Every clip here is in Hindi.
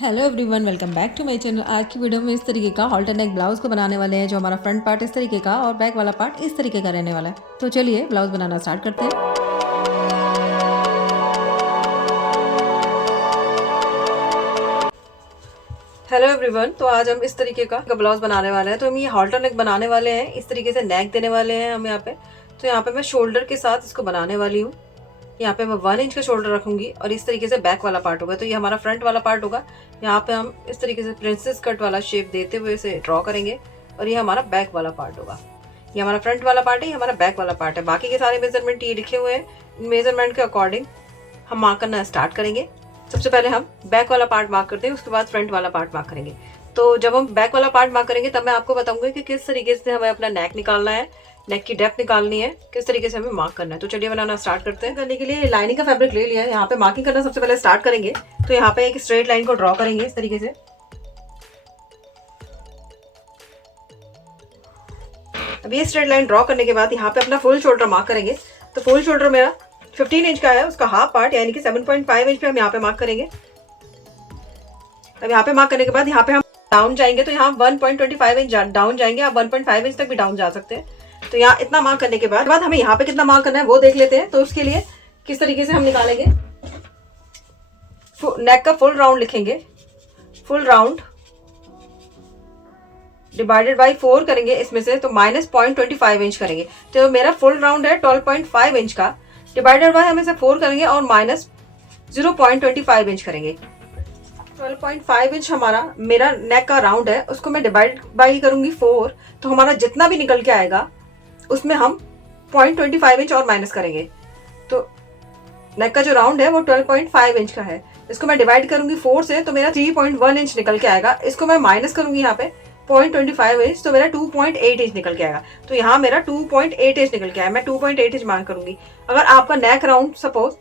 Hello everyone, welcome back to my channel. आज की वीडियो में इस तरीके का हॉल्टर नेक ब्लाउज को बनाने वाले हैं। जो हमारा फ्रंट पार्ट इस तरीके का और बैक वाला पार्ट इस तरीके का रहने वाला है। तो चलिए ब्लाउज बनाना स्टार्ट करते हैं। हेलो एवरीवन, तो आज हम इस तरीके का ब्लाउज बनाने वाले हैं। तो हम ये हॉल्टर नेक बनाने वाले हैं। इस तरीके से नेक देने वाले हैं हम यहाँ पे। तो यहाँ पे मैं शोल्डर के साथ इसको बनाने वाली हूँ। यहाँ पे मैं 1 इंच का शोल्डर रखूंगी और इस तरीके से बैक वाला पार्ट होगा। तो ये हमारा फ्रंट वाला पार्ट होगा। यहाँ पे हम इस तरीके से प्रिंसेस कट वाला शेप देते हुए इसे ड्रॉ करेंगे और ये हमारा बैक वाला पार्ट होगा। ये हमारा फ्रंट वाला पार्ट है, ये हमारा बैक वाला पार्ट है। बाकी के सारे मेजरमेंट ये लिखे हुए हैं। मेजरमेंट के अकॉर्डिंग हम मार्क करना स्टार्ट करेंगे। सबसे पहले हम बैक वाला पार्ट मार्क करते हैं, उसके बाद फ्रंट वाला पार्ट मार्क करेंगे। तो जब हम बैक वाला पार्ट मार्क करेंगे तब मैं आपको बताऊंगी कि किस तरीके से हमें अपना नेक निकालना है, नेक की डेप्थ निकालनी है, किस तरीके से हमें मार्क करना है। तो चलिए बनाना स्टार्ट करते हैं। करने के लिए लाइनिंग का फैब्रिक ले लिया है। यहाँ पे मार्किंग करना सबसे पहले स्टार्ट करेंगे। तो यहाँ पे एक स्ट्रेट लाइन को ड्रॉ करेंगे इस तरीके से। अब ये स्ट्रेट लाइन ड्रॉ करने के बाद यहाँ पे अपना फुल शोल्डर मार्क करेंगे। तो फुल शोल्डर मेरा 15 इंच का है, उसका हाफ पार्ट यानी कि 7.5 इंच पे हम यहाँ पे मार्क करेंगे। अब यहाँ पे मार्क करने के बाद यहाँ पे हम डाउन जाएंगे। तो यहाँ 1.25 इंच डाउन जाएंगे। आप 1.5 इंच तक भी डाउन जा सकते हैं। तो यहाँ इतना मार्क करने के बाद हमें यहाँ पे कितना मार्क करना है वो देख लेते हैं। तो उसके लिए किस तरीके से हम निकालेंगे, नेक का फुल राउंड लिखेंगे। फुल राउंड डिवाइडेड बाई 4 करेंगे इसमें से, तो -0.25 इंच करेंगे। तो मेरा फुल राउंड है 12.5 इंच का, डिवाइडेड बाई हम इसे 4 करेंगे और -0.25 इंच करेंगे। 12.5 इंच हमारा मेरा नेक का राउंड है, उसको मैं डिवाइड बाई करूंगी 4। तो हमारा जितना भी निकल के आएगा उसमें हम 0.25 इंच और माइनस करेंगे। तो नेक का जो राउंड है वो 12.5 इंच का है। इसको मैं डिवाइड करूंगी 4 से, तो मेरा 3.1 इंच निकल के आएगा। इसको मैं माइनस करूंगी यहाँ पे 0.25 इंच, तो मेरा 2.8 इंच निकल के आएगा। तो यहाँ मेरा 2.8 इंच निकल के आया। मैं 2.8 इंच मार्क करूंगी। अगर आपका नेक राउंड सपोज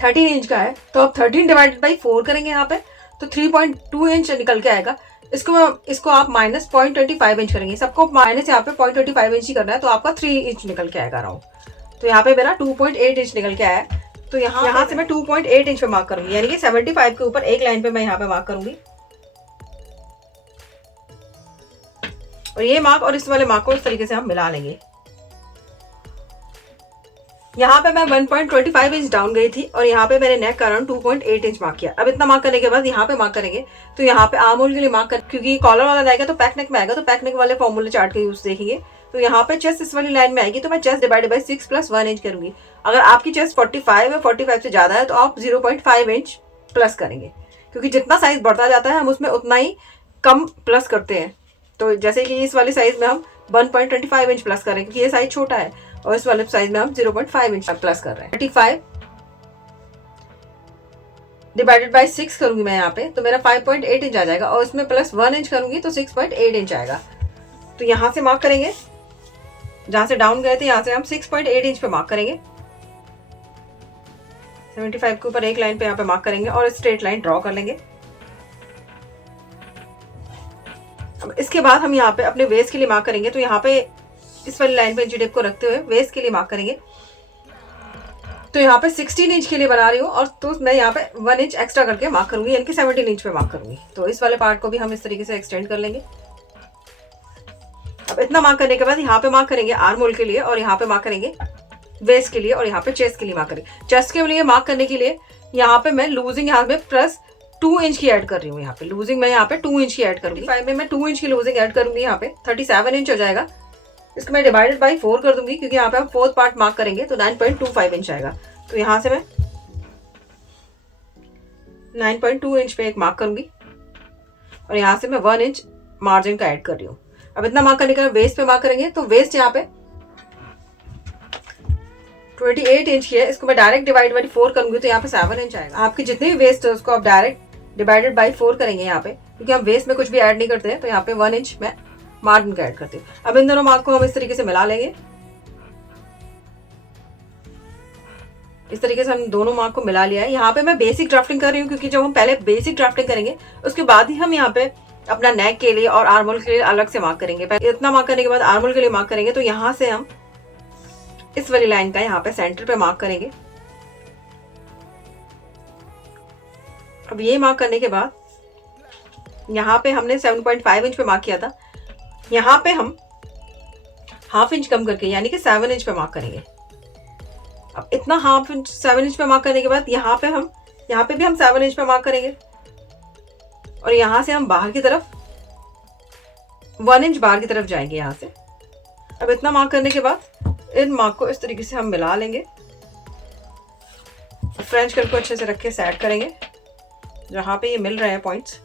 13 इंच का है तो आप 13 डिवाइडेड बाई 4 करेंगे यहाँ पे, तो 3.2 इंच निकल के आएगा। इसको आप -0.25 इंच करेंगे। सबको माइनस यहाँ पे 0.25 इंच ही करना है, तो आपका 3 इंच निकल के आएगा राउंड। तो यहाँ पे मेरा 2.8 इंच निकल के आया। तो यहाँ से मैं 2.8 इंच पे मार्क करूंगी, यानी कि 75 के ऊपर एक लाइन पे मैं यहाँ पे मार्क करूंगी। और ये मार्क और इस वाले मार्क को इस तरीके से हम मिला लेंगे। यहाँ पे मैं 1.25 इंच डाउन गई थी और यहाँ पे मैंने नेक का राउंड 2.8 इंच मार्क किया। अब इतना मार्क करने के बाद यहाँ पे मार्क करेंगे। तो यहाँ पे आर्म होल के लिए मार्क कर, क्योंकि कॉलर वाला रहेगा तो पैक नेक में आएगा, तो पैक नेक वाले फॉर्मूले चार्ट का यूज देखेंगे। तो यहाँ पे चेस्ट इस वाली लाइन में आएगी, तो मैं चेस्ट डिवाइडेड बाई 6 + 1 इंच करूंगी। अगर आपकी चेस्ट 45 है, 45 से ज्यादा है, तो आप 0.5 इंच प्लस करेंगे, क्योंकि जितना साइज बढ़ता जाता है हम उसमें उतना ही कम प्लस करते हैं। तो जैसे कि इस वाली साइज में हम 1.25 इंच प्लस करें, क्योंकि ये साइज छोटा है, और इस वाले साइज में हम 0.5 इंच प्लस कर रहे हैं। 35 डिवाइडेड बाई 6 करूंगी मैं यहाँ पे, तो मेरा 5.8 इंच आ जाएगा, और इसमें प्लस 1 इंच करूंगी तो 6.8 इंच आएगा। तो यहाँ से मार्क करेंगे, जहां से डाउन गए थे यहाँ से हम 6.8 इंच पे मार्क करेंगे। 75 के ऊपर एक लाइन पे यहाँ पे मार्क करेंगे और स्ट्रेट लाइन ड्रॉ कर लेंगे। अब इसके बाद हम यहाँ पे अपने वेस्ट के लिए मार्क करेंगे। तो यहाँ पे इस वाली लाइन पे इंची टेप को रखते हुए वेस्ट के लिए मार्क करेंगे। तो यहाँ पे 16 इंच के लिए बना रही हूँ, और तो मैं यहाँ पे 1 इंच एक्स्ट्रा करके मार्क करूंगी, यानी कि 17 इंच पे मार्क करूंगी। तो इस वाले पार्ट को भी हम इस तरीके से एक्सटेंड कर लेंगे। अब इतना मार्क करने के बाद यहाँ पे मार्क करेंगे आर्म होल के लिए, और यहाँ पे मार्क करेंगे वेस्ट के लिए, और यहाँ पे चेस्ट के लिए मार्क करेंगे। चेस्ट के लिए मार्क करने के लिए यहाँ पे मैं लूजिंग यहाँ पे प्लस 2 इंच की ऐड कर रही हूँ। यहाँ पे लूजिंग मैं यहाँ पे 2 इंच की ऐड करूंगी। 5 में मैं 2 इंच की लूजिंग ऐड करूंगी। यहाँ पे 37 इंच हो जाएगा। इसको मैं डिवाइडेड बाई 4 कर दूंगी, क्योंकि यहाँ पे हम 4th पार्ट मार्क करेंगे, तो 9.25 इंच आएगा। तो यहाँ से मैं 9.2 इंच पे एक मार्क करूंगी, और यहाँ से मैं 1 इंच मार्जिन का ऐड कर रही हूँ। अब इतना मार्क करने के बाद वेस्ट पे मार्क करेंगे। तो वेस्ट यहाँ पे 28 इंच की है, इसको मैं डायरेक्ट डिवाइड बाई 4 करूंगी, तो यहाँ पे 7 इंच आएगा। आपकी जितनी भी वेस्ट है उसको आप डायरेक्ट डिवाइडेड बाई 4 करेंगे यहाँ पे, क्योंकि हम वेस्ट में कुछ भी ऐड नहीं करते हैं। तो यहाँ पे 1 इंच मैं मार्जिन का ऐड करती हूँ। अब इन दोनों मार्क को हम इस तरीके से मिला लेंगे। इस तरीके से हम दोनों मार्क को मिला लिया है। यहाँ पे मैं बेसिक ड्राफ्टिंग कर रही हूँ, क्योंकि जब हम पहले बेसिक ड्राफ्टिंग करेंगे उसके बाद ही हम यहाँ पे अपना नेक के लिए और आर्म होल के लिए अलग से मार्क करेंगे। इतना मार्क करने के बाद आर्म होल के लिए मार्क करेंगे। तो यहाँ से हम इस वाली लाइन का यहाँ पे सेंटर पे मार्क करेंगे। अब ये मार्क करने के बाद यहाँ पे हमने 7.5 इंच पे मार्क किया था, यहाँ पे हम हाफ इंच कम करके यानी कि 7 इंच पे मार्क करेंगे। अब इतना हाफ इंच 7 इंच पे मार्क करने के बाद यहाँ पे भी हम 7 इंच पे मार्क करेंगे और यहाँ से हम बाहर की तरफ 1 इंच बाहर की तरफ जाएंगे यहाँ से। अब इतना मार्क करने के बाद इन मार्क को इस तरीके से हम मिला लेंगे, फ्रेंच कर्व को अच्छे से रख के सेट करेंगे। जहाँ पे ये मिल रहे हैं पॉइंट्स,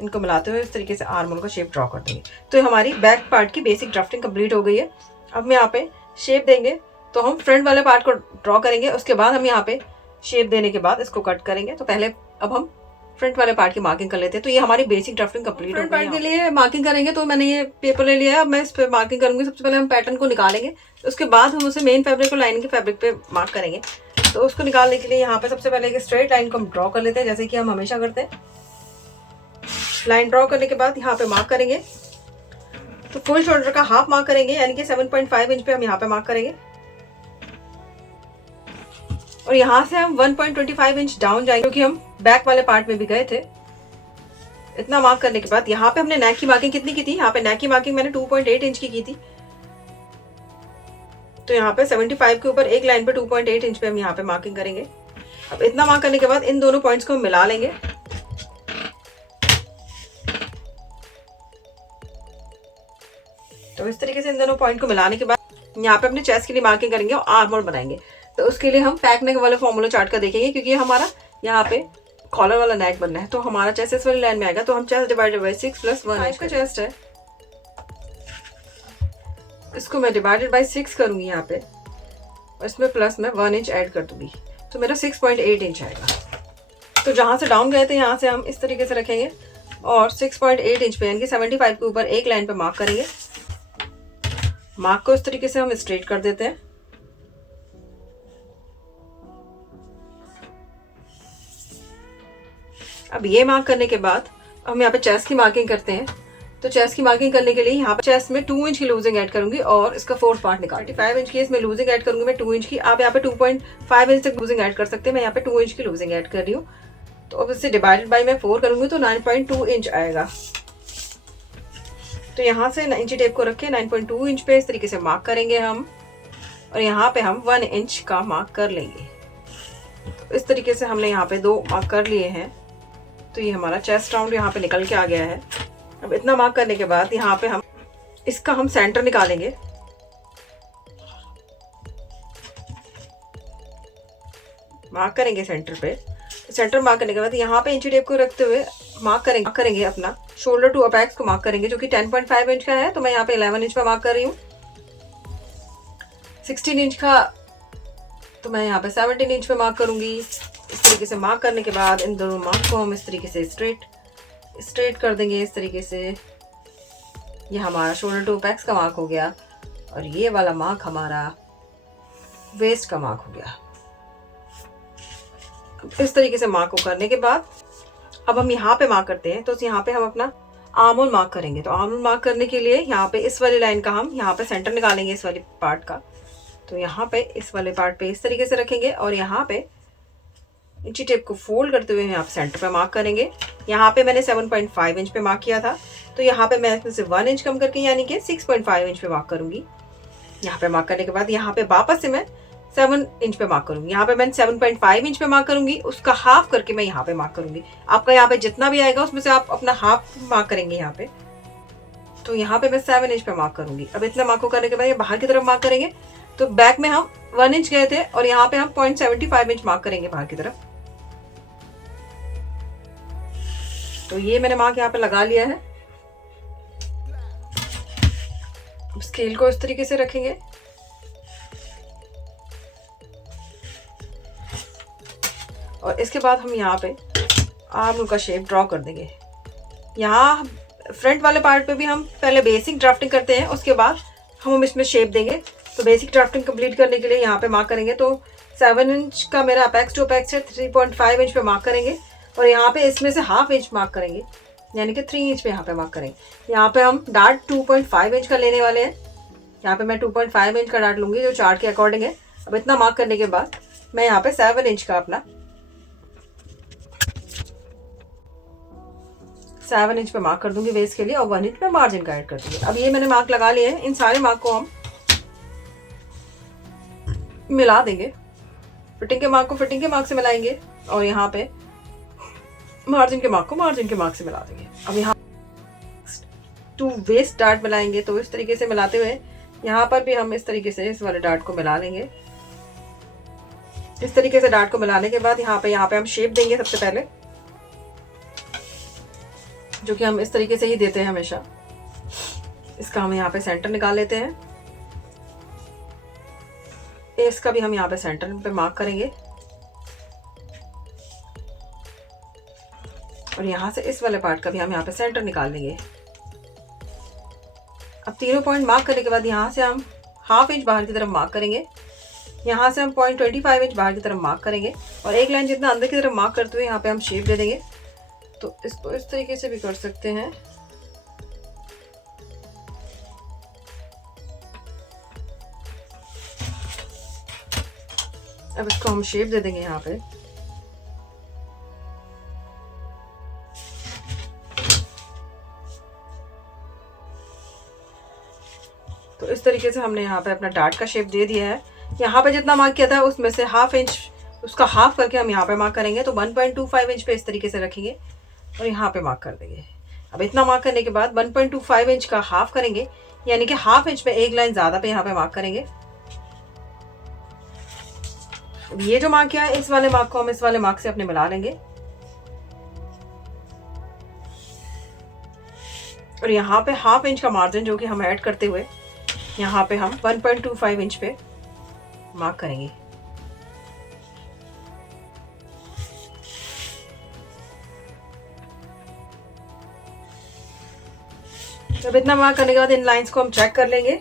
इनको मिलाते हुए इस तरीके से आर्म होल का शेप ड्रॉ कर देंगे। तो हमारी बैक पार्ट की बेसिक ड्राफ्टिंग कंप्लीट हो गई है। अब हम यहाँ पे शेप देंगे तो हम फ्रंट वाले पार्ट को ड्रॉ करेंगे, उसके बाद हम यहाँ पे शेप देने के बाद इसको कट करेंगे। तो पहले अब हम फ्रंट वाले पार्ट की मार्किंग कर लेते हैं। तो ये हमारी बेसिक ड्राफ्टिंग कंप्लीट हो गई है। फ्रंट पार्ट के लिए मार्किंग करेंगे तो मैंने ये पेपर ले लिया है, अब मैं इस पर मार्किंग करूंगी। सबसे पहले हम पैटर्न को निकालेंगे, उसके बाद हम उसे मेन फैब्रिक और लाइनिंग के फैब्रिक पे मार्क करेंगे। तो उसको निकालने के लिए यहाँ पे सबसे पहले एक स्ट्रेट लाइन को हम ड्रॉ कर लेते हैं, जैसे कि हम हमेशा करते हैं। लाइन ड्रॉ करने के बाद यहाँ पे मार्क करेंगे तो फुल शोल्डर का हाफ मार्क करेंगे, यानी कि 7.5 इंच पे हम यहाँ पे मार्क करेंगे और यहाँ से हम 1.25 इंच डाउन जाएंगे, क्योंकि हम बैक वाले पार्ट में भी गए थे। इतना मार्क करने के बाद यहाँ पे हमने नेक की मार्किंग कितनी की थी, यहाँ पे नेक की मार्किंग मैंने 2.8 इंच की थी। तो यहाँ पे 75 के ऊपर एक लाइन पे 2.8 इंच पे हम यहाँ पे मार्किंग करेंगे। अब इतना मार्क करने के बाद इन दोनों पॉइंट्स को हम मिला लेंगे। तो इस तरीके से इन दोनों पॉइंट को मिलाने के बाद यहाँ पे अपने चेस्ट के लिए मार्किंग करेंगे और आर्म होल बनाएंगे। तो उसके लिए हम पैक नेक वाले फॉर्मूला चार्ट का देखेंगे, क्योंकि हमारा यहाँ पे कॉलर वाला नेक बनना है। तो हमारा चेस्ट इस वाली लाइन में आएगा, तो हम चेस्ट डिवाइडेड बाय 6 + 1 इंच का चेस्ट है, इसको मैं डिवाइडेड बाय 6 करूंगी यहाँ पे और इसमें प्लस में 1 इंच ऐड कर दूंगी, तो मेरा 6.8 इंच आएगा। तो जहाँ से डाउन गए थे यहाँ से हम इस तरीके से रखेंगे और 6.8 इंच पे यानी कि 75 के ऊपर एक लाइन पे मार्क करेंगे। मार्क को इस तरीके से हम स्ट्रेट कर देते हैं। अब ये मार्क करने के बाद हम यहाँ पे चेस्ट की मार्किंग करते हैं। तो चेस्ट की मार्किंग करने के लिए यहाँ पे चेस्ट में 2 इंच की लूजिंग ऐड करूंगी और इसका 4th पार्ट निकाल 35 इंच की इसमें लूजिंग ऐड करूंगी मैं 2 इंच की। आप यहाँ पे 2.5 इंच तक लूजिंग ऐड कर सकते हैं, मैं यहाँ पे 2 इंच की लूजिंग ऐड कर रही हूँ। तो अब इससे डिवाइडेड बाय मैं 4 करूंगी तो 9.2 इंच आएगा। तो यहाँ से इंची टेप को रखे 9.2 इंच पे इस तरीके से मार्क करेंगे हम और यहाँ पे हम 1 इंच का मार्क कर लेंगे। तो इस तरीके से हमने यहाँ पे 2 मार्क कर लिए हैं। तो ये हमारा चेस्ट राउंड यहाँ पे निकल के आ गया है। अब इतना मार्क करने के बाद यहाँ पे हम इसका हम सेंटर निकालेंगे। मार्क करेंगे सेंटर पे। सेंटर मार्क करने के बाद यहाँ पे इंची टेप को रखते हुए मार्क करेंगे अपना शोल्डर टू अपेक्स को मार्क करेंगे, जो कि 10.5 इंच का है। तो मैं यहाँ पे 11 इंच पे मार्क कर रही हूँ। 16 इंच का तो मैं यहाँ पे 17 इंच पे मार्क करूंगी। इस तरीके से मार्क करने के बाद इन दोनों मार्क को हम इस तरीके से स्ट्रेट कर देंगे। इस तरीके से ये हमारा शोल्डर टू अपेक्स का मार्क हो गया और ये वाला मार्क हमारा वेस्ट का मार्क हो गया। इस तरीके से मार्क को करने के बाद अब हम यहाँ पे मार्क करते हैं। तो यहाँ पे हम अपना आर्म होल मार्क करेंगे। तो आर्म होल मार्क करने के लिए यहाँ पे इस वाली लाइन का हम यहाँ पे सेंटर निकालेंगे इस वाली पार्ट का। तो यहाँ पे इस वाले पार्ट पे इस तरीके से रखेंगे और यहाँ पे इंची टेप को फोल्ड करते हुए यहाँ पे सेंटर पे मार्क करेंगे। यहाँ पे मैंने 7.5 इंच पे मार्क किया था, तो यहाँ पे मैं इसमें से 1 इंच कम करके यानी कि 6.5 इंच पे मार्क करूंगी। यहाँ पे मार्क करने के बाद यहाँ पे वापस से मैं 7 इंच पे मार्क करूंगी। यहाँ पे मैं 7.5 इंच पे मार्क करूंगी, उसका हाफ करके मैं यहाँ पे मार्क करूंगी। आपका यहाँ पे जितना भी आएगा उसमें से आप अपना हाफ मार्क करेंगे यहाँ पे। तो यहाँ पे मैं 7 इंच पे मार्क करूंगी। अब इतना मार्क को करने के बाद ये बाहर की तरफ मार्क करेंगे। तो बैक में हम 1 इंच गए थे और यहाँ पे हम 0.75 इंच मार्क करेंगे बाहर की तरफ। तो ये मैंने मार्क यहाँ पे लगा लिया है। अब स्केल को इस तरीके से रखेंगे और इसके बाद हम यहाँ पे आर्म का शेप ड्रॉ कर देंगे। यहाँ फ्रंट वाले पार्ट पे भी हम पहले बेसिक ड्राफ्टिंग करते हैं, उसके बाद हम इसमें शेप देंगे। तो बेसिक ड्राफ्टिंग कंप्लीट करने के लिए यहाँ पे मार्क करेंगे। तो 7 इंच का मेरा अपेक्स टू अपेक्स है, 3.5 इंच पे मार्क करेंगे और यहाँ पे इसमें से हाफ इंच मार्क करेंगे, यानी कि 3 इंच पे यहाँ पे मार्क करेंगे। यहाँ पे हम डार्ट 2.5 इंच का लेने वाले हैं। यहाँ पे मैं 2.5 इंच का डार्ट लूंगी जो चार्ट के अकॉर्डिंग है। अब इतना मार्क करने के बाद मैं यहाँ पे 7 इंच का अपना 7 इंच पे मार्क कर दूंगी वेस्ट के लिए और 1 इंच पे मार्जिन का ऐड कर दूंगी। अब ये मैंने मार्क लगा लिए हैं, इन सारे मार्क को हम मिला देंगे। फिटिंग के मार्क को फिटिंग के मार्क से मिलाएंगे और यहाँ पे मार्जिन के मार्क को मार्जिन के मार्क से मिला देंगे। अब यहाँ टू वेस्ट डार्ट मिलाएंगे, तो इस तरीके से मिलाते हुए यहाँ पर भी हम इस तरीके से इस वाले डार्ट को मिला लेंगे। इस तरीके से डार्ट को मिलाने के बाद यहाँ पे हम शेप देंगे सबसे पहले, जो कि हम इस तरीके से ही देते हैं हमेशा। इसका हम यहाँ पे सेंटर निकाल लेते हैं। इसका भी हम यहाँ पे सेंटर पे मार्क करेंगे और यहाँ से इस वाले पार्ट का भी हम यहाँ पे सेंटर निकाल लेंगे। अब तीनों पॉइंट मार्क करने के बाद यहाँ से हम 1/2 इंच बाहर की तरफ मार्क करेंगे। यहाँ से हम 0.25 इंच बाहर की तरफ मार्क करेंगे और एक लाइन जितना अंदर की तरफ मार्क करते हुए यहाँ पे हम शेप दे देंगे। तो इसको इस तरीके से भी कर सकते हैं। अब इसको हम शेप दे देंगे यहाँ पे। तो इस तरीके से हमने यहाँ पे अपना डार्ट का शेप दे दिया है। यहाँ पे जितना मार्क किया था उसमें से 1/2 इंच उसका हाफ करके हम यहाँ पे मार्क करेंगे। तो 1.25 इंच पे इस तरीके से रखेंगे और यहाँ पे मार्क कर देंगे। अब इतना मार्क करने के बाद 1.25 इंच का हाफ करेंगे, यानी कि 1/2 इंच पे एक लाइन ज़्यादा पे यहाँ पे मार्क करेंगे। अब ये जो मार्क किया है इस वाले मार्क को हम इस वाले मार्क से अपने मिला लेंगे और यहाँ पे 1/2 इंच का मार्जिन जो कि हम ऐड करते हुए यहाँ पे हम 1.25 इंच पे मार्क करेंगे। जब इतना मार्क करने के बाद इन लाइंस को हम चेक कर लेंगे।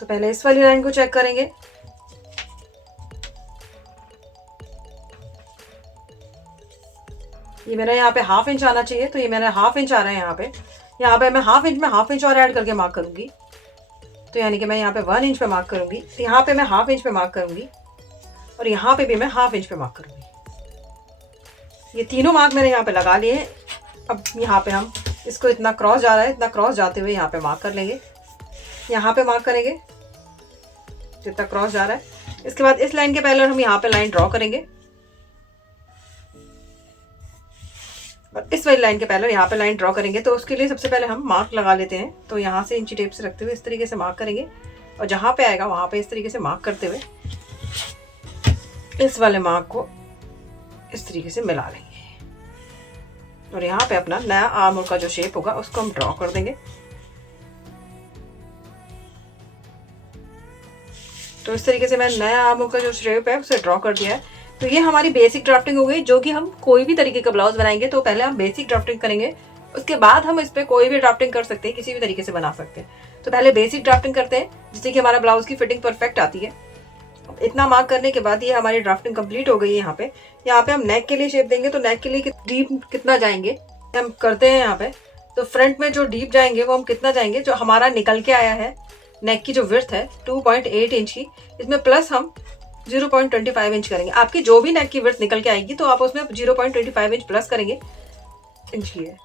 तो पहले इस वाली लाइन को चेक करेंगे। ये मेरा यहाँ पे 1/2 इंच आना चाहिए, तो ये मेरा 1/2 इंच आ रहा है। यहाँ पे मैं 1/2 इंच में 1/2 इंच और ऐड करके मार्क करूंगी। तो यानी कि मैं यहाँ पे 1 इंच पे मार्क करूंगी, तो यहाँ पे मैं 1/2 इंच पे मार्क करूंगी और यहाँ पे भी मैं 1/2 इंच पे मार्क करूंगी। ये तीनों मार्क मैंने यहाँ पे लगा लिए हैं। अब यहाँ पे हम इसको इतना क्रॉस जा रहा है, इतना क्रॉस जाते हुए यहाँ पे मार्क कर लेंगे। यहाँ पे मार्क करेंगे जितना क्रॉस जा रहा है। इसके बाद इस लाइन के पहले हम यहाँ पे लाइन ड्रॉ करेंगे और इस वाली लाइन के पहले यहाँ पे लाइन ड्रॉ करेंगे। तो उसके लिए सबसे पहले हम मार्क लगा लेते हैं। तो यहाँ से इंची टेप से रखते हुए इस तरीके से मार्क करेंगे और जहाँ पे आएगा वहाँ पे इस तरीके से मार्क करते हुए इस वाले मार्क को इस तरीके से मिला लेंगे और यहाँ पे अपना नया आर्म होल का जो शेप होगा उसको हम ड्रॉ कर देंगे। तो इस तरीके से मैंने नया आर्म होल का जो शेप है उसे ड्रॉ कर दिया है। तो ये हमारी बेसिक ड्राफ्टिंग हो गई, जो कि हम कोई भी तरीके का ब्लाउज बनाएंगे तो पहले हम बेसिक ड्राफ्टिंग करेंगे, उसके बाद हम इस पर कोई भी ड्राफ्टिंग कर सकते हैं, किसी भी तरीके से बना सकते हैं। तो पहले बेसिक ड्राफ्टिंग करते हैं जिससे कि हमारा ब्लाउज की फिटिंग परफेक्ट आती है। इतना मार्क करने के बाद ये हमारी ड्राफ्टिंग कंप्लीट हो गई है। यहाँ पे हम नेक के लिए शेप देंगे। तो नेक के लिए डीप कितना जाएंगे हम करते हैं यहाँ पे। तो फ्रंट में जो डीप जाएंगे वो हम कितना जाएंगे, जो हमारा निकल के आया है नेक की जो विड्थ है 2.8 इंच की, इसमें प्लस हम 0.25 इंच करेंगे। आपकी जो भी नेक की विड्थ निकल के आएगी तो आप उसमें 0.25 इंच प्लस करेंगे। इंच की है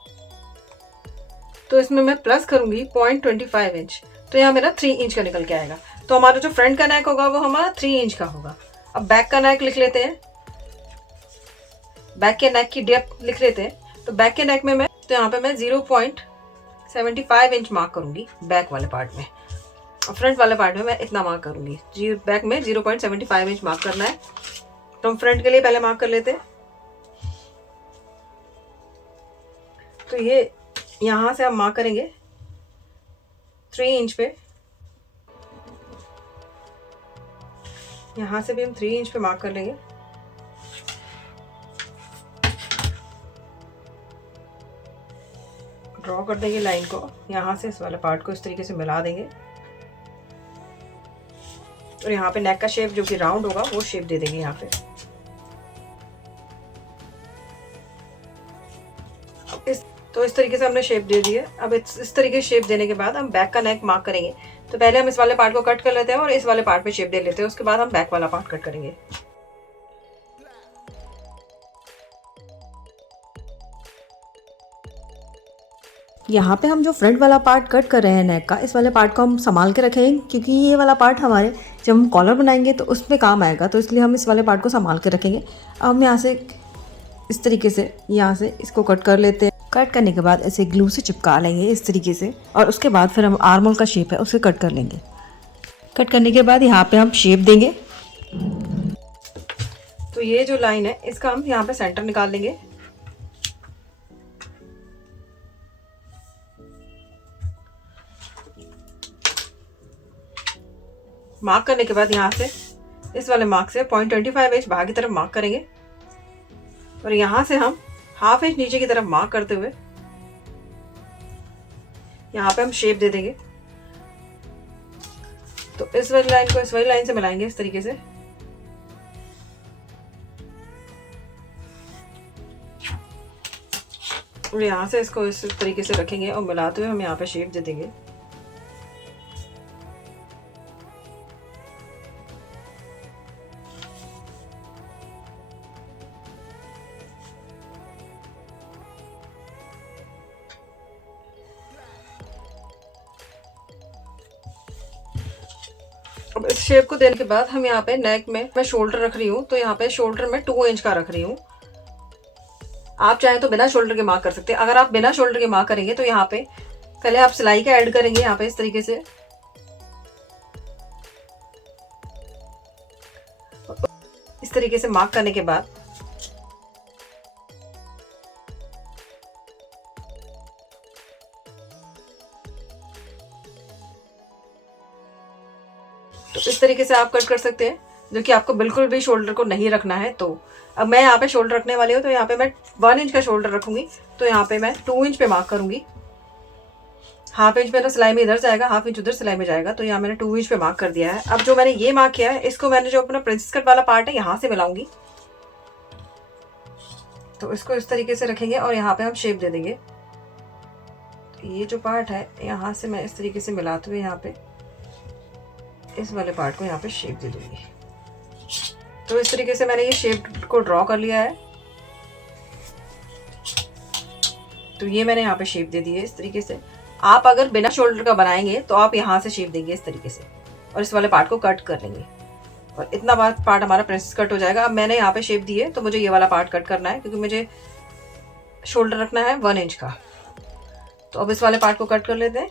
तो इसमें मैं प्लस करूंगी 0.25 इंच, तो यहाँ मेरा 3 इंच का निकल के आएगा। तो हमारा जो फ्रंट का नेक होगा वो हमारा 3 इंच का होगा। अब बैक का नेक लिख लेते हैं, बैक के नेक की डेप्थ लिख लेते हैं। तो बैक के नेक में मैं तो यहाँ पे मैं 0.75 इंच मार्क करूंगी बैक वाले पार्ट में और फ्रंट वाले पार्ट में मैं इतना मार्क करूंगी। बैक में 0.75 इंच मार्क करना है। तो हम फ्रंट के लिए पहले मार्क कर लेते हैं। तो ये यहाँ से हम मार्क करेंगे 3 इंच पे, यहाँ से भी हम 3 इंच पे मार्क कर लेंगे। ड्रॉ कर देंगे लाइन को, यहाँ से इस वाले पार्ट को इस तरीके से मिला देंगे और यहाँ पे नेक का शेप जो कि राउंड होगा वो शेप दे देंगे यहाँ पे। तो इस तरीके से हमने शेप दे दी है। अब इस तरीके से शेप देने के बाद हम बैक का नेक मार्क करेंगे। तो पहले हम इस वाले पार्ट को कट कर लेते हैं और इस वाले पार्ट पे शेप दे लेते हैं, उसके बाद हम बैक वाला पार्ट कट करेंगे। यहाँ पे हम जो फ्रंट वाला पार्ट कट कर रहे हैं नेक का, इस वाले पार्ट को हम संभाल के रखेंगे क्योंकि ये वाला पार्ट हमारे जब हम कॉलर बनाएंगे तो उसमें काम आएगा, तो इसलिए हम इस वाले पार्ट को संभाल के रखेंगे। अब हम यहाँ से इस तरीके से यहाँ से इसको कट कर लेते हैं। कट करने के बाद ऐसे ग्लू से चिपका लेंगे इस तरीके से, और उसके बाद फिर हम आर्म होल का शेप है उसे कट कर लेंगे। कट करने के बाद यहाँ पे हम शेप देंगे। तो ये जो लाइन है इसका हम यहाँ पे सेंटर निकाल लेंगे। मार्क करने के बाद यहाँ से इस वाले मार्क से 0.25 इंच बाहर की तरफ मार्क करेंगे, और यहाँ से हम ½ इंच नीचे की तरफ मार्क करते हुए यहाँ पे हम शेप दे देंगे। तो इस वाली लाइन को इस वाली लाइन से मिलाएंगे इस तरीके से। और यहाँ से इसको इस तरीके से रखेंगे और मिलाते हुए हम यहाँ पे शेप दे देंगे। अब इस शेप को देने के बाद हम यहाँ पे नेक में मैं शोल्डर रख रही हूँ, तो यहाँ पे शोल्डर में 2 इंच का रख रही हूँ। आप चाहें तो बिना शोल्डर के मार्क कर सकते हैं। अगर आप बिना शोल्डर के मार्क करेंगे तो यहाँ पे पहले आप सिलाई का ऐड करेंगे यहाँ पे इस तरीके से, इस तरीके से मार्क करने के बाद तो इस तरीके से आप कट कर सकते हैं, जो कि आपको बिल्कुल भी शोल्डर को नहीं रखना है। तो अब मैं यहाँ पे शोल्डर रखने वाली हूँ, तो यहाँ पे मैं 1 इंच का शोल्डर रखूंगी। तो यहाँ पे मैं 2 इंच पे मार्क करूंगी। ½ इंच मेरा सिलाई में इधर जाएगा, ½ इंच उधर सिलाई में जाएगा, तो यहाँ मैंने 2 इंच पे मार्क कर दिया है। अब जो मैंने ये मार्क किया है इसको मैंने जो अपना प्रिंसेस कट वाला पार्ट है यहाँ से मिलाऊंगी। तो इसको इस तरीके से रखेंगे और यहाँ पे हम शेप दे देंगे। तो ये जो पार्ट है यहाँ से मैं इस तरीके से मिलाते हुए यहाँ पे इस वाले पार्ट को यहाँ पे शेप दे दूंगी। तो इस तरीके से मैंने ये शेप को ड्रॉ कर लिया है। तो ये मैंने यहाँ पे शेप दे दी है इस तरीके से। आप अगर बिना शोल्डर का बनाएंगे तो आप यहाँ से शेप देंगे इस तरीके से, और इस वाले पार्ट को कट कर लेंगे, और इतना पार्ट हमारा प्रिंसेस कट हो जाएगा। अब मैंने यहाँ पे शेप दी है, तो मुझे ये वाला पार्ट कट करना है क्योंकि मुझे शोल्डर रखना है 1 इंच का। तो अब इस वाले पार्ट को कट कर लेते हैं।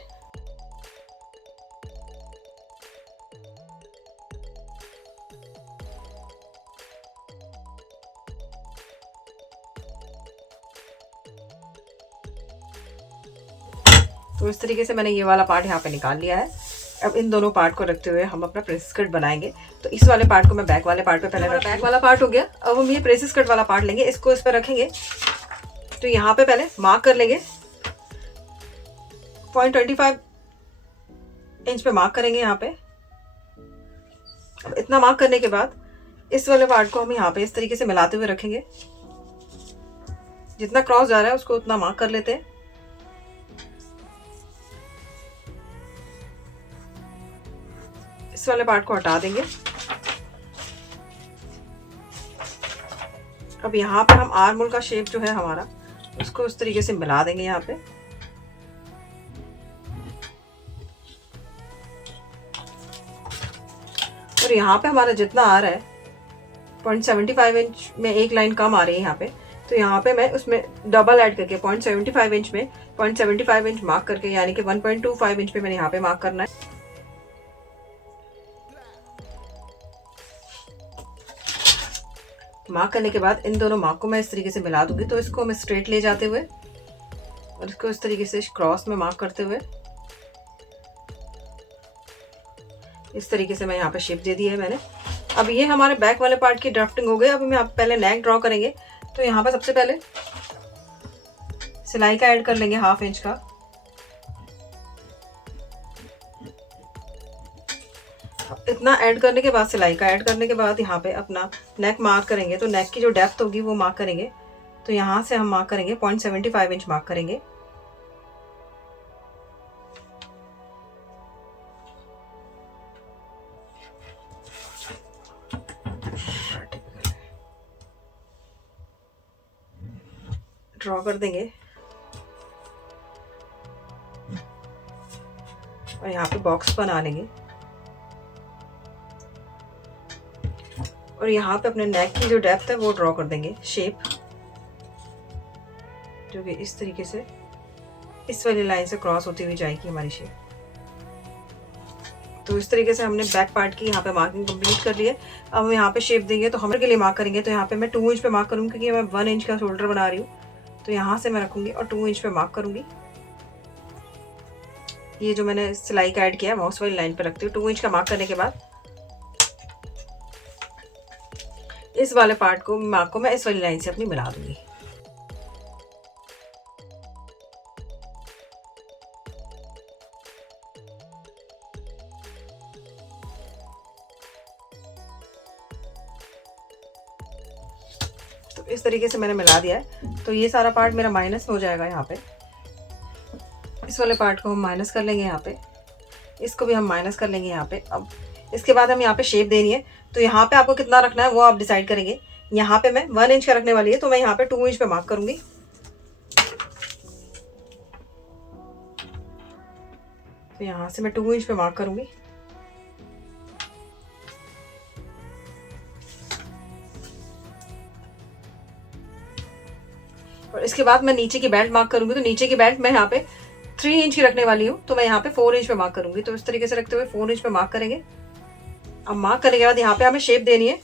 तो इस तरीके से मैंने ये वाला पार्ट यहाँ पे निकाल लिया है। अब इन दोनों पार्ट को रखते हुए हम अपना प्रिंसेस कट बनाएंगे। तो इस वाले पार्ट को मैं बैक वाले पार्ट पे पहले बैक वाला पार्ट हो गया। अब हम ये प्रिंसेस कट वाला पार्ट लेंगे, इसको इस पर रखेंगे। तो यहाँ पे पहले मार्क कर लेंगे, 0.25 इंच पे मार्क करेंगे यहाँ पे। अब इतना मार्क करने के बाद इस वाले पार्ट को हम यहाँ पे इस तरीके से मिलाते हुए रखेंगे। जितना क्रॉस जा रहा है उसको उतना मार्क कर लेते हैं। इस वाले पार्ट को हटा देंगे। अब यहाँ पे हम आर्म होल का शेप जो है हमारा उसको उस तरीके से मिला देंगे यहाँ पे। और यहाँ पे हमारा जितना आ रहा है 0.75 इंच में एक लाइन कम आ रही है यहाँ पे, तो यहाँ पे मैं उसमें डबल ऐड करके 0.75 इंच में 0.75 इंच मार्क करके, यानी कि 1.25 इंच पे मैंने यहाँ पे मार्क करना है। मार्क करने के बाद इन दोनों मार्क को मैं इस तरीके से मिला दूंगी। तो इसको मैं स्ट्रेट ले जाते हुए और इसको इस तरीके से क्रॉस में मार्क करते हुए इस तरीके से मैं यहाँ पे शेप दे दी है मैंने। अब ये हमारे बैक वाले पार्ट की ड्राफ्टिंग हो गई। अब हम पहले नेक ड्रॉ करेंगे। तो यहाँ पे सबसे पहले सिलाई का ऐड कर लेंगे ½ इंच का। इतना ऐड करने के बाद सिलाई का ऐड करने के बाद यहाँ पे अपना नेक मार्क करेंगे। तो नेक की जो डेप्थ होगी वो मार्क करेंगे। तो यहाँ से हम मार्क करेंगे 0.75 इंच मार्क करेंगे। ड्रॉ कर देंगे। और यहाँ पे बॉक्स बना लेंगे और यहाँ पे अपने नेक की जो डेप्थ है वो ड्रॉ कर देंगे शेप, जो कि इस तरीके से इस वाली लाइन से क्रॉस होती हुई जाएगी हमारी शेप। तो इस तरीके से हमने बैक पार्ट की यहाँ पे मार्किंग कंप्लीट कर ली है। अब हम यहाँ पे शेप देंगे तो हम के लिए मार्क करेंगे, तो यहाँ पे मैं 2 इंच पे मार्क करूँगी क्योंकि मैं 1 इंच का शोल्डर बना रही हूँ। तो यहाँ से मैं रखूँगी और 2 इंच पे मार्क करूँगी। ये जो मैंने सिलाई का ऐड किया है माउस वाली लाइन पे रखती हूँ। 2 इंच का मार्क करने के बाद इस वाले पार्ट को मार्क को मैं इस वाली लाइन से अपनी मिला दूंगी। तो इस तरीके से मैंने मिला दिया है। तो ये सारा पार्ट मेरा माइनस हो जाएगा यहाँ पे। इस वाले पार्ट को हम माइनस कर लेंगे यहाँ पे, इसको भी हम माइनस कर लेंगे यहाँ पे। अब इसके बाद हम यहाँ पे शेप देनी है, तो यहाँ पे आपको कितना रखना है वो आप डिसाइड करेंगे। यहाँ पे मैं 1 इंच का रखने वाली है, तो मैं यहाँ पे 2 इंच पे मार्क करूंगी। तो यहाँ से मैं 2 इंच पे मार्क करूंगी और इसके बाद मैं नीचे की बेल्ट मार्क करूंगी। तो नीचे की बेल्ट मैं यहाँ पे 3 इंच की रखने वाली हूँ, तो मैं यहाँ पे 4 इंच पे मार्क करूंगी। तो इस तरीके से रखते हुए 4 इंच पे मार्क करेंगे। अब मार्क करने के बाद यहाँ पे हमें शेप देनी है,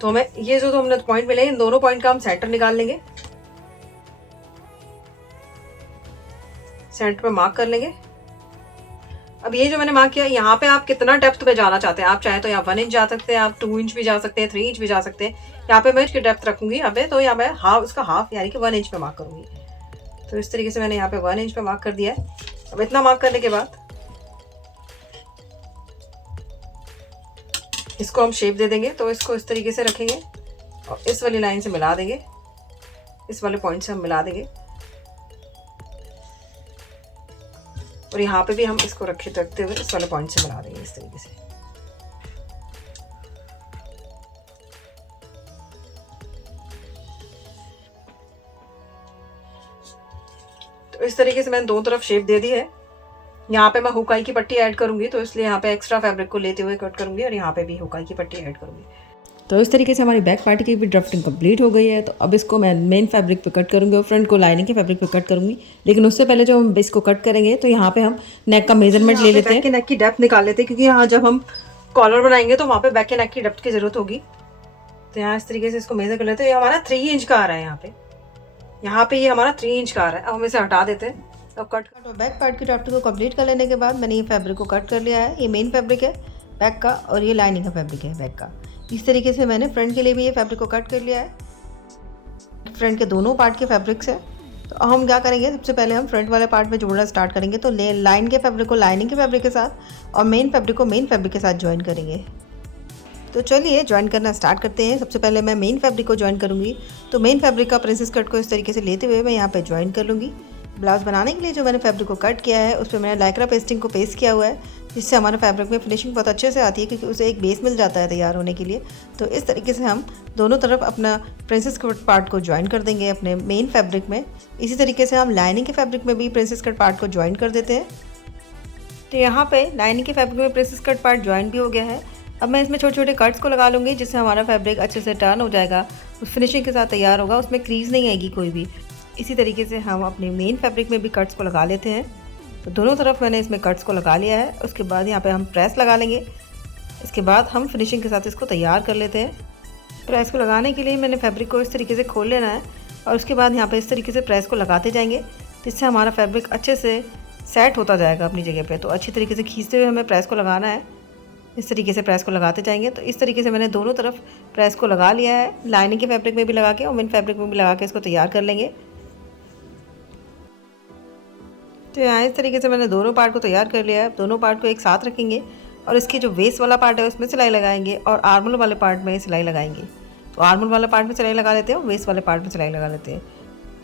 तो हमें ये जो हमने पॉइंट मिले इन दोनों पॉइंट का हम सेंटर निकाल लेंगे। सेंटर पे मार्क कर लेंगे। अब ये जो मैंने मार्क किया, यहाँ पे आप कितना डेप्थ पे जाना चाहते हैं, आप चाहे तो यहाँ 1 इंच जा सकते हैं, आप 2 इंच भी जा सकते हैं, 3 इंच भी जा सकते हैं। यहाँ पे मैं इसकी डेप्थ रखूंगी यहाँ पे, तो यहाँ मैं उसका हाफ यानी कि 1 इंच पे मार्क करूंगी। तो इस तरीके से मैंने यहाँ पे 1 इंच पे मार्क कर दिया है। अब इतना मार्क करने के बाद इसको हम शेप दे देंगे। तो इसको इस तरीके से रखेंगे और इस वाली लाइन से मिला देंगे, इस वाले पॉइंट से हम मिला देंगे और यहाँ पे भी हम इसको रखते हुए इस वाले पॉइंट से मिला देंगे इस तरीके से। तो इस तरीके से मैंने दोनों तरफ शेप दे दी है। यहाँ पे मैं हुकाई की पट्टी ऐड करूंगी, तो इसलिए यहाँ पे एक्स्ट्रा फैब्रिक को लेते हुए कट करूंगी और यहाँ पे भी हुकाई की पट्टी ऐड करूंगी। तो इस तरीके से हमारी बैक पार्ट की भी ड्राफ्टिंग कंप्लीट हो गई है। तो अब इसको मैं मेन फैब्रिक पे कट करूंगी और फ्रंट को लाइनिंग के फैब्रिक पे कट करूंगी। लेकिन उससे पहले जो हम इसको कट करेंगे तो यहाँ पे हम नेक का मेजरमेंट ले लेते हैं, नेक की डेप्थ निकाल लेते हैं, क्योंकि यहाँ जब हम कॉलर बनाएंगे तो वहाँ पे बैक के नेक की डेप्थ की जरूरत होगी। तो यहाँ इस तरीके से इसको मेजर कर लेते हैं। ये हमारा 3 इंच का आ रहा है यहाँ पे ये हमारा 3 इंच का आ रहा है। अब हम इसे हटा देते हैं। तो कट बैक पार्ट की ड्राफ्टिंग को कंप्लीट कर लेने के बाद मैंने ये फैब्रिक को कट कर लिया है। ये मेन फैब्रिक है बैक का और ये लाइनिंग का फैब्रिक है बैक का। इस तरीके से मैंने फ्रंट के लिए भी ये फैब्रिक को कट कर लिया है। फ्रंट के दोनों पार्ट के फैब्रिक्स है। तो हम क्या करेंगे, सबसे पहले हम फ्रंट वाले पार्ट में जोड़ना स्टार्ट करेंगे। तो लाइन के फैब्रिक को लाइनिंग के फैब्रिक के साथ और मेन फैब्रिक को मेन फैब्रिक के साथ ज्वाइन करेंगे। तो चलिए ज्वाइन करना स्टार्ट करते हैं। सबसे पहले मैं मेन फैब्रिक को ज्वाइन करूँगी। तो मेन फैब्रिक का प्रिंसेस कट को इस तरीके से लेते हुए मैं यहाँ पे ज्वाइन कर लूँगी। ब्लाउज बनाने के लिए जो मैंने फैब्रिक को कट किया है उस पर मैंने लाइक्रा पेस्टिंग को पेस्ट किया हुआ है, जिससे हमारे फैब्रिक में फिनिशिंग बहुत अच्छे से आती है, क्योंकि उसे एक बेस मिल जाता है तैयार होने के लिए। तो इस तरीके से हम दोनों तरफ अपना प्रिंसेस कट पार्ट को ज्वाइन कर देंगे अपने मेन फैब्रिक में। इसी तरीके से हम लाइनिंग के फैब्रिक में भी प्रिंसेस कट पार्ट को ज्वाइन कर देते हैं। तो यहाँ पे लाइनिंग के फैब्रिक में प्रिंसेस कट पार्ट ज्वाइन भी हो गया है। अब मैं इसमें छोटे छोटे कट्स को लगा लूँगी, जिससे हमारा फैब्रिक अच्छे से टर्न हो जाएगा, उस फिनिशिंग के साथ तैयार होगा, उसमें क्रीज नहीं आएगी कोई भी। इसी तरीके से हम अपने मेन फैब्रिक में भी कट्स को लगा लेते हैं। तो दोनों तरफ मैंने इसमें कट्स को लगा लिया है। उसके बाद यहाँ पे हम प्रेस लगा लेंगे। इसके बाद हम फिनिशिंग के साथ इसको तैयार कर लेते हैं। प्रेस को लगाने के लिए मैंने फैब्रिक को इस तरीके से खोल लेना है और उसके बाद यहाँ पे इस तरीके से प्रेस को लगाते जाएंगे, जिससे हमारा फैब्रिक अच्छे से सेट होता जाएगा अपनी जगह पे। तो अच्छी तरीके से खींचते हुए हमें प्रेस को लगाना है। इस तरीके से प्रेस को लगाते जाएंगे। तो इस तरीके से मैंने दोनों तरफ प्रेस को लगा लिया है, लाइनिंग के फैब्रिक में भी लगा के और मेन फैब्रिक में भी लगा के इसको तैयार कर लेंगे। तो यहाँ इस तरीके से मैंने दोनों पार्ट को तैयार कर लिया है। दोनों पार्ट को एक साथ रखेंगे और इसकी जो वेस्ट वाला पार्ट है उसमें सिलाई लगाएंगे और आर्मल वाले पार्ट में सिलाई लगाएंगे। तो आर्मल वाले पार्ट में सिलाई लगा लेते हैं और वेस्ट वाले पार्ट में सिलाई लगा लेते हैं।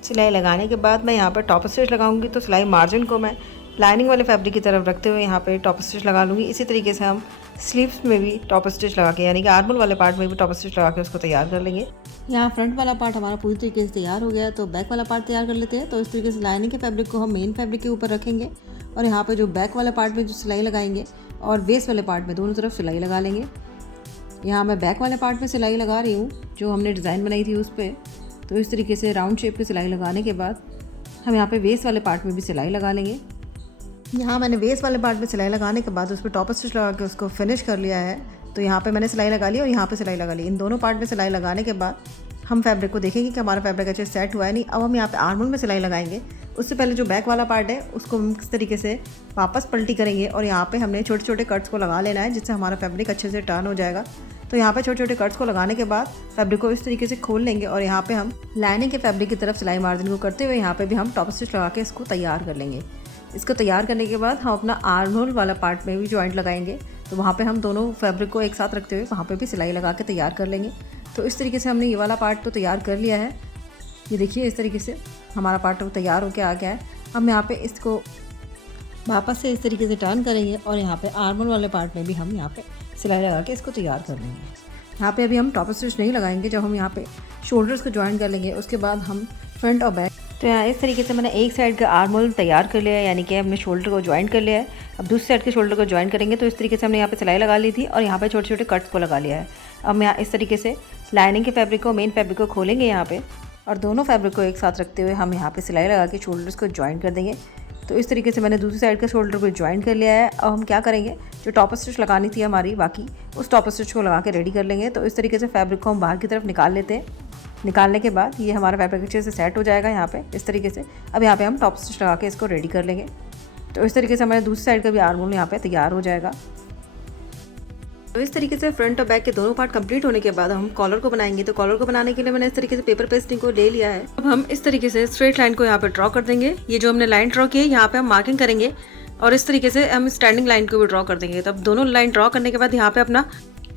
सिलाई लगाने के बाद मैं यहाँ पर टॉप स्टिच लगाऊंगी। तो सिलाई मार्जिन को मैं लाइनिंग वाले फैब्रिक की तरफ रखते हुए यहाँ पे टॉप स्टिच लगा लूँगी। इसी तरीके से हम स्लीव्स में भी टॉप स्टिच लगा के, यानी कि आर्मल वाले पार्ट में भी टॉप स्टिच लगा के उसको तैयार कर लेंगे। यहाँ फ्रंट वाला पार्ट हमारा पूरी तरीके से तैयार हो गया है। तो बैक वाला पार्ट तैयार कर लेते हैं। तो इस तरीके से लाइनिंग के फैब्रिक को हम मेन फैब्रिक के ऊपर रखेंगे और यहाँ पे जो बैक वाले पार्ट में जो सिलाई लगाएंगे और वेस्ट वाले पार्ट में दोनों तरफ सिलाई लगा लेंगे। यहाँ मैं बैक वाले पार्ट में सिलाई लगा रही हूँ जो हमने डिज़ाइन बनाई थी उस पर। तो इस तरीके से राउंड शेप की सिलाई लगाने के बाद हम यहाँ पे वेस्ट वाले पार्ट में भी सिलाई लगा लेंगे। यहाँ मैंने वेस्ट वाले पार्ट में सिलाई लगाने के बाद उस पर टॉप स्टिच लगा के उसको फिनिश कर लिया है। तो यहाँ पे मैंने सिलाई लगा ली और यहाँ पे सिलाई लगा ली। इन दोनों पार्ट में सिलाई लगाने के बाद हम फैब्रिक को देखेंगे कि हमारा फैब्रिक अच्छे से सेट हुआ है नहीं। अब हम यहाँ पे आर्म होल में सिलाई लगाएंगे। उससे पहले जो बैक वाला पार्ट है उसको हम किस तरीके से वापस पलटी करेंगे और यहाँ पे हमने छोटे छोटे कट्स को लगा लेना है जिससे हमारा फैब्रिक अच्छे से टर्न हो जाएगा। तो यहाँ पे छोटे छोटे कट्स को लगाने के बाद फैब्रिक को इस तरीके से खोल लेंगे और यहाँ पे हम लाइनिंग के फैब्रिक की तरफ सिलाई मार्जिन को करते हुए यहाँ पे भी हम टॉप स्टिच लगा के इसको तैयार कर लेंगे। इसको तैयार करने के बाद हम अपना आर्म होल वाला पार्ट में भी जॉइंट लगाएंगे। तो वहाँ पे हम दोनों फैब्रिक को एक साथ रखते हुए वहाँ पे भी सिलाई लगा के तैयार कर लेंगे। तो इस तरीके से हमने ये वाला पार्ट तो तैयार कर लिया है। ये देखिए इस तरीके से हमारा पार्ट तो तैयार होकर आ गया है। हम यहाँ पे इसको वापस से इस तरीके से टर्न करेंगे और यहाँ पे आर्म होल वाले पार्ट में भी हम यहाँ पे सिलाई लगा के इसको तैयार कर लेंगे। यहाँ पे अभी हम टॉप स्टिच नहीं लगाएंगे। जब हम यहाँ पे शोल्डर्स को ज्वाइन कर लेंगे उसके बाद हम फ्रंट और बैक। तो यहाँ इस तरीके से मैंने एक साइड का आर्म होल तैयार कर लिया है, यानी कि हमने शोल्डर को ज्वाइन कर लिया है। अब दूसरी साइड के शोल्डर को ज्वाइन करेंगे। तो इस तरीके से हमने यहाँ पे सिलाई लगा ली थी और यहाँ पे छोटे छोटे कट्स को लगा लिया है। अब हम यहाँ इस तरीके से लाइनिंग के फैब्रिक को मेन फैब्रिक को खोलेंगे यहाँ पे और दोनों फैब्रिक को एक साथ रखते हुए हम यहाँ पे सिलाई लगा के शोल्डर्स को ज्वाइन कर देंगे। तो इस तरीके से मैंने दूसरी साइड का शोल्डर को ज्वाइन कर लिया है। अब हम क्या करेंगे, जो टॉप स्टिच लगानी थी हमारी बाकी, उस टॉप स्टिच को लगा के रेडी कर लेंगे। तो इस तरीके से फैब्रिक को हम बाहर की तरफ निकाल लेते हैं। निकालने के बाद ये हमारा फैब्रिक अच्छे से सेट हो जाएगा यहाँ पे इस तरीके से। अब यहाँ पे हम टॉप स्टिच लगा के इसको रेडी कर लेंगे। तो इस तरीके से हमारे दूसरी साइड का भी आर्म होल यहाँ पे तैयार हो जाएगा। तो इस तरीके से फ्रंट और बैक के दोनों पार्ट कंप्लीट होने के बाद हम कॉलर को बनाएंगे। तो कॉलर को बनाने के लिए मैंने इस तरीके से पेपर पेस्टिंग को ले लिया है। अब हम इस तरीके से स्ट्रेट लाइन को यहाँ पे ड्रॉ कर देंगे। ये जो हमने लाइन ड्रॉ की है यहाँ पे हम मार्किंग करेंगे और इस तरीके से हम स्टैंडिंग लाइन को भी ड्रॉ कर देंगे। तब दोनों लाइन ड्रॉ करने के बाद यहाँ पे अपना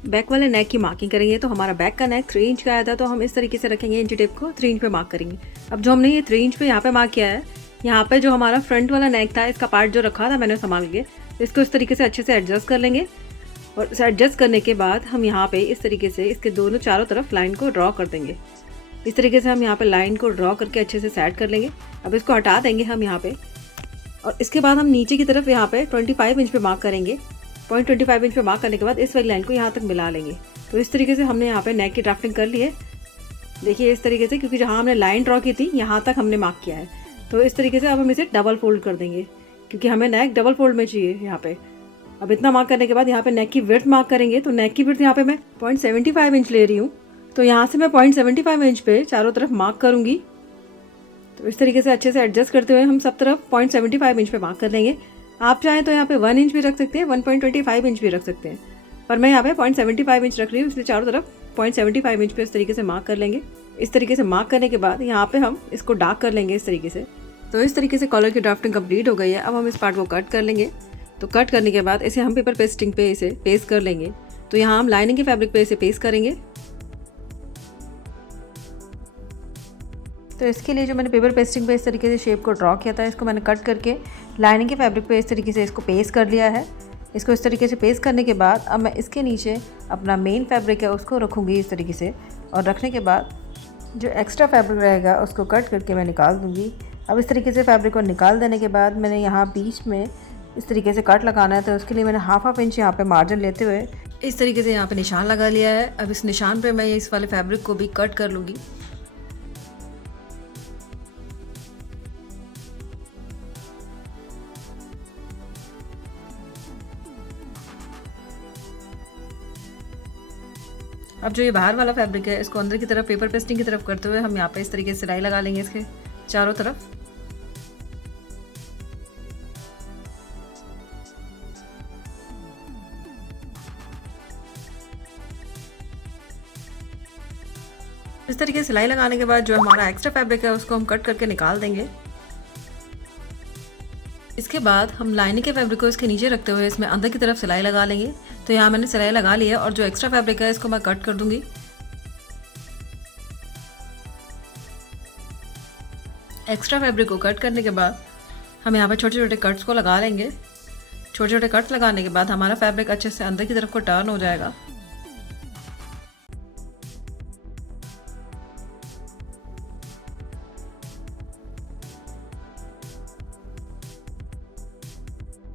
बैक वाले नेक की मार्किंग करेंगे। तो हमारा बैक का नेक 3 इंच का आया था, तो हम इस तरीके से रखेंगे इंची टेप को 3 इंच पे मार्क करेंगे। अब जो हमने ये 3 इंच पे यहाँ पे मार्क किया है, यहाँ पे जो हमारा फ्रंट वाला नेक था इसका पार्ट जो रखा था मैंने संभाल के, इसको इस तरीके से अच्छे से एडजस्ट कर लेंगे। और इसे एडजस्ट करने के बाद हम यहाँ पे इस तरीके से इसके दोनों चारों तरफ लाइन को ड्रॉ कर देंगे। इस तरीके से हम यहाँ पे लाइन को ड्रॉ करके अच्छे से सेट कर लेंगे। अब इसको हटा देंगे हम यहाँ पे और इसके बाद हम नीचे की तरफ यहाँ पे 25 इंच पे मार्क करेंगे। 0.25 इंच पे मार्क करने के बाद इस वाली लाइन को यहाँ तक मिला लेंगे। तो इस तरीके से हमने यहाँ पे नेक की ड्राफ्टिंग कर ली है। देखिए इस तरीके से, क्योंकि जहाँ हमने लाइन ड्रॉ की थी यहाँ तक हमने मार्क किया है। तो इस तरीके से अब हम इसे डबल फोल्ड कर देंगे क्योंकि हमें नेक डबल फोल्ड में चाहिए यहाँ पे। अब इतना मार्क करने के बाद यहाँ पे नेक की विड्थ मार्क करेंगे। तो नेक की विड्थ यहाँ पे मैं 0.75 इंच ले रही हूँ। तो यहाँ से मैं 0.75 इंच पे चारों तरफ मार्क करूँगी। तो इस तरीके से अच्छे से एडजस्ट करते हुए हम सब तरफ 0.75 इंच पे मार्क कर लेंगे। आप चाहें तो यहाँ पे 1 इंच भी रख सकते हैं, 1.25 इंच भी रख सकते हैं, पर मैं यहाँ पे 0.75 इंच रख रही हूँ, इसलिए चारों तरफ 0.75 इंच पे इस तरीके से मार्क कर लेंगे। इस तरीके से मार्क करने के बाद यहाँ पे हम इसको डार्क कर लेंगे इस तरीके से। तो इस तरीके से कॉलर की ड्राफ्टिंग कंप्लीट हो गई है। अब हम इस पार्ट को कट कर लेंगे। तो कट करने के बाद इसे हम पेपर पेस्टिंग पे इसे पेस्ट कर लेंगे। तो यहाँ हम लाइनिंग के फैब्रिक पे इसे पेस्ट करेंगे। तो इसके लिए जो मैंने पेपर पेस्टिंग पे इस तरीके से शेप को ड्रॉ किया था, इसको मैंने कट करके लाइनिंग के फैब्रिक पे इस तरीके से इसको पेस्ट कर लिया है। इसको इस तरीके से पेस्ट करने के बाद अब मैं इसके नीचे अपना मेन फैब्रिक है उसको रखूँगी इस तरीके से, और रखने के बाद जो एक्स्ट्रा फैब्रिक रहेगा उसको कट करके मैं निकाल दूँगी। अब इस तरीके से फैब्रिक को निकाल देने के बाद मैंने यहाँ बीच में इस तरीके से कट लगाना है। तो उसके लिए मैंने हाफ इंच यहाँ पे मार्जिन लेते हुए इस तरीके से यहाँ पे निशान लगा लिया है। अब इस निशान पे मैं इस वाले फैब्रिक को भी कट कर लूँगी। अब जो ये बाहर वाला फैब्रिक है इसको अंदर की तरफ पेपर पेस्टिंग की तरफ करते हुए हम यहाँ पे इस तरीके से सिलाई लगा लेंगे इसके चारों तरफ। इस तरीके से सिलाई लगाने के बाद जो हमारा एक्स्ट्रा फैब्रिक है उसको हम कट करके निकाल देंगे। इसके बाद हम लाइनिंग के फैब्रिक को इसके नीचे रखते हुए इसमें अंदर की तरफ सिलाई लगा लेंगे। तो यहाँ मैंने सिलाई लगा ली है और जो एक्स्ट्रा फैब्रिक है इसको मैं कट कर दूंगी। एक्स्ट्रा फैब्रिक को कट करने के बाद हम यहाँ पे छोटे छोटे कट्स को लगा लेंगे। छोटे छोटे कट्स लगाने के बाद हमारा फैब्रिक अच्छे से अंदर की तरफ को टर्न हो जाएगा।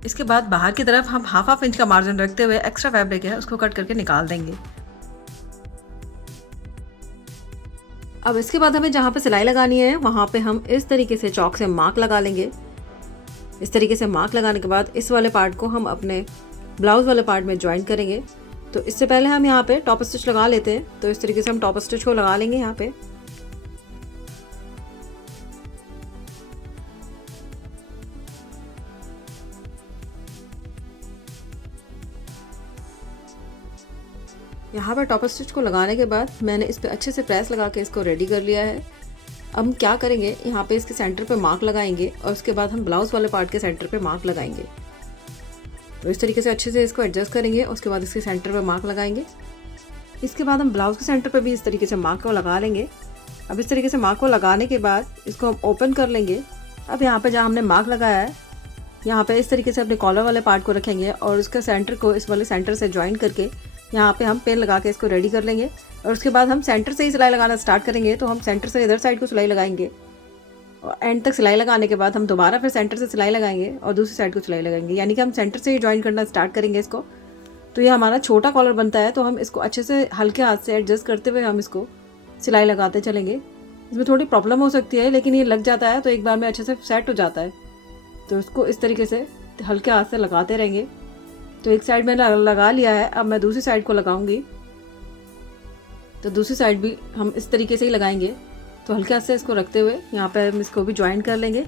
इसके बाद बाहर की तरफ हम हाफ इंच का मार्जिन रखते हुए एक्स्ट्रा फैब्रिक है उसको कट करके निकाल देंगे। अब इसके बाद हमें जहाँ पे सिलाई लगानी है वहाँ पे हम इस तरीके से चॉक से मार्क लगा लेंगे। इस तरीके से मार्क लगाने के बाद इस वाले पार्ट को हम अपने ब्लाउज वाले पार्ट में ज्वाइन करेंगे। तो इससे पहले हम यहाँ पे टॉप स्टिच लगा लेते हैं। तो इस तरीके से हम टॉप स्टिच को लगा लेंगे यहाँ पे। यहाँ पर टॉप स्टिच को लगाने के बाद मैंने इस पे अच्छे से प्रेस लगा के इसको रेडी कर लिया है। अब हम क्या करेंगे, यहाँ पे इसके सेंटर पे मार्क लगाएंगे और उसके बाद हम ब्लाउज वाले पार्ट के सेंटर पे मार्क लगाएंगे। तो इस तरीके से अच्छे से इसको एडजस्ट करेंगे, उसके बाद इसके सेंटर पे मार्क लगाएंगे। इसके बाद हम ब्लाउज के सेंटर पे भी इस तरीके से मार्क को लगा लेंगे। अब इस तरीके से मार्क को लगाने के बाद इसको हम ओपन कर लेंगे। अब यहाँ पे जहाँ हमने मार्क लगाया है यहाँ पे इस तरीके से अपने कॉलर वाले पार्ट को रखेंगे और उसके सेंटर को इस वाले सेंटर से ज्वाइन करके यहाँ पे हम पेन लगा के इसको रेडी कर लेंगे। और उसके बाद हम सेंटर से ही सिलाई लगाना स्टार्ट करेंगे। तो हम सेंटर से इधर साइड को सिलाई लगाएंगे और एंड तक सिलाई लगाने के बाद हम दोबारा फिर सेंटर से सिलाई लगाएंगे और दूसरी साइड को सिलाई लगाएंगे, यानी कि हम सेंटर से ही ज्वाइन करना स्टार्ट करेंगे इसको। तो ये हमारा छोटा कॉलर बनता है। तो हम इसको अच्छे से हल्के हाथ से एडजस्ट करते हुए हम इसको सिलाई लगाते चलेंगे। इसमें थोड़ी प्रॉब्लम हो सकती है लेकिन ये लग जाता है तो एक बार में अच्छे से सेट हो जाता है। तो इसको इस तरीके से हल्के हाथ से लगाते रहेंगे। तो एक साइड मैंने लगा लिया है, अब मैं दूसरी साइड को लगाऊंगी। तो दूसरी साइड भी हम इस तरीके से ही लगाएंगे। तो हल्के हाथ से इसको रखते हुए यहाँ पे हम इसको भी ज्वाइन कर लेंगे।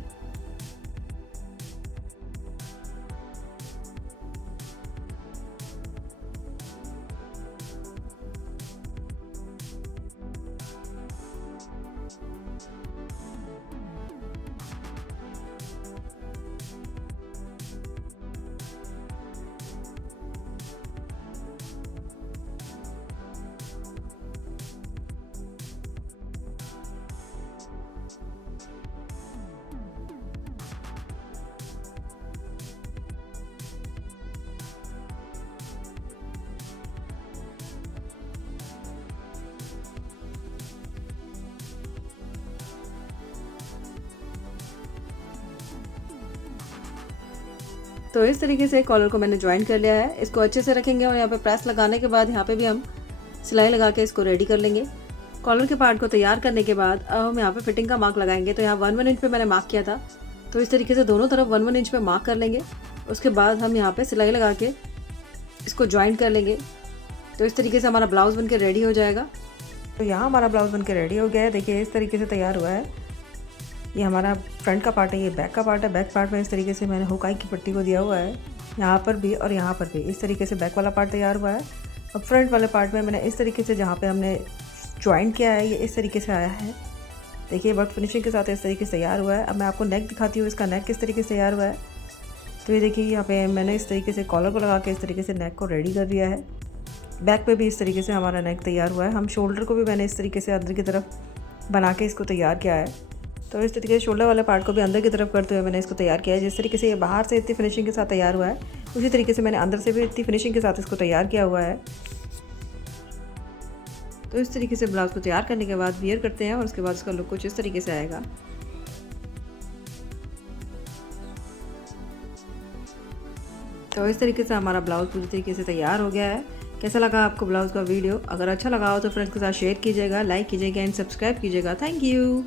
तो इस तरीके से कॉलर को मैंने ज्वाइन कर लिया है। इसको अच्छे से रखेंगे और यहाँ पे प्रेस लगाने के बाद यहाँ पे भी हम सिलाई लगा के इसको रेडी कर लेंगे। कॉलर के पार्ट को तैयार करने के बाद अब हम यहाँ पे फिटिंग का मार्क लगाएंगे। तो यहाँ 1 इंच पे मैंने मार्क किया था। तो इस तरीके से दोनों तरफ 1 इंच पे मार्क कर लेंगे। उसके बाद हम यहाँ पे सिलाई लगा के इसको ज्वाइन कर लेंगे। तो इस तरीके से हमारा ब्लाउज बन के रेडी हो जाएगा। तो यहाँ हमारा ब्लाउज बन के रेडी हो गया है। देखिए इस तरीके से तैयार हुआ है। ये हमारा फ्रंट का पार्ट है, ये बैक का पार्ट है। बैक पार्ट में इस तरीके से मैंने हुकाई की पट्टी को दिया हुआ है, यहाँ पर भी और यहाँ पर भी। इस तरीके से बैक वाला पार्ट तैयार हुआ है। और फ्रंट वाले पार्ट में मैंने इस तरीके से जहाँ पे हमने ज्वाइन किया है ये इस तरीके से आया है। देखिए वर्क फिनिशिंग के साथ इस तरीके से तैयार हुआ है। अब मैं आपको नेक दिखाती हूँ, इसका नेक किस तरीके से तैयार हुआ है। तो ये देखिए यहाँ पे मैंने इस तरीके से कॉलर को लगा के इस तरीके से नेक को रेडी कर दिया है। बैक पे भी इस तरीके से हमारा नेक तैयार हुआ है। हम शोल्डर को भी मैंने इस तरीके से अंदर की तरफ बना के इसको तैयार किया है। तो इस तरीके से शोल्डर वाले पार्ट को भी अंदर की तरफ करते हुए मैंने इसको तैयार किया है। जिस तरीके से ये बाहर से इतनी फिनिशिंग के साथ तैयार हुआ है उसी तरीके से मैंने अंदर से भी इतनी फिनिशिंग के साथ इसको तैयार किया हुआ है। तो इस तरीके से ब्लाउज को तैयार करने के बाद वियर करते हैं और उसके बाद उसका लुक कुछ इस तरीके से आएगा। तो इस तरीके से हमारा ब्लाउज पूरी तरीके से तैयार हो गया है। कैसा लगा आपको ब्लाउज का वीडियो? अगर अच्छा लगा हो तो फ्रेंड्स के साथ शेयर कीजिएगा, लाइक कीजिएगा एंड सब्सक्राइब कीजिएगा। Thank you.